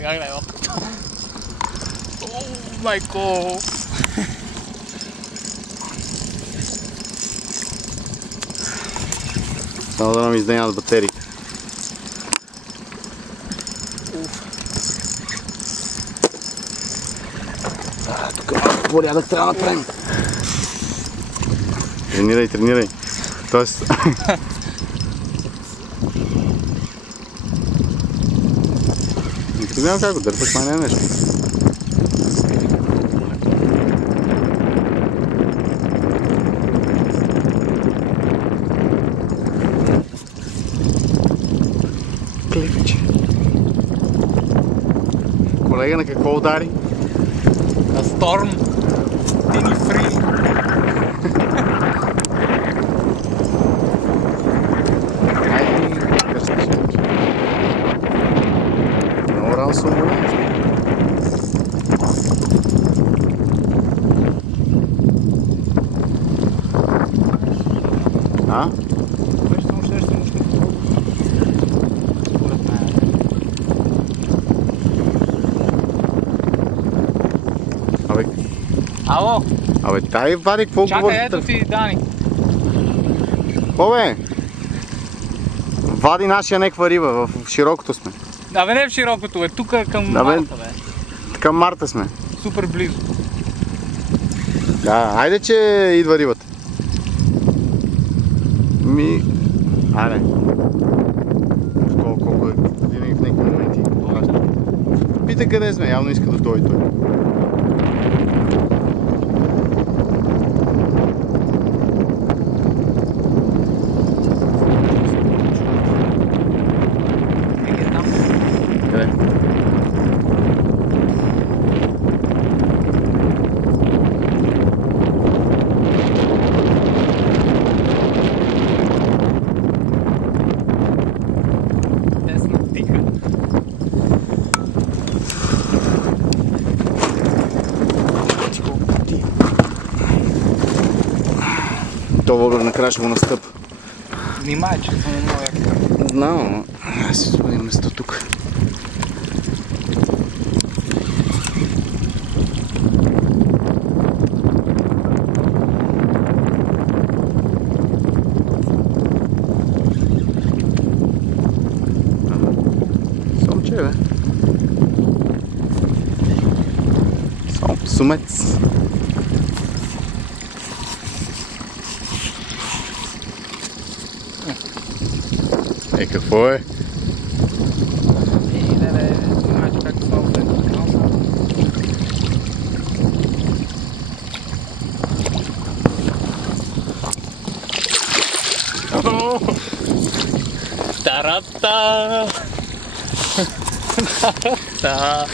Гледай лапката. О, майко! Само да нам изденят батерии. Тук малко порядък трябва да направим. Тренирай, тренирай. Тоест... Не знам как го дърпаш, май не е нещо. Клипче. Колега, на какво удари? На Storm. Тини фри. Много рано съм го. А? Абе, Ало? абе, тай вади, какво говориш? Чакай, ето ти, Дани. Бе, вади нашия някаква риба, в широкото сме. Абе не в широкото, бе, тук към Марта, бе. Към Марта сме. Супер близо. Да, айде, че идва рибата. Айде. Колко е винаги в някакви моменти. Пита къде сме, явно иска да дойде той. Къде? То въгър накрая ще го настъпа. Внимай, че съм много як. Знам, но аз си сменим место тук. Сомче, бе. Сумец. Е, какво е? Внимай, че как това е. Тарата! Тарата!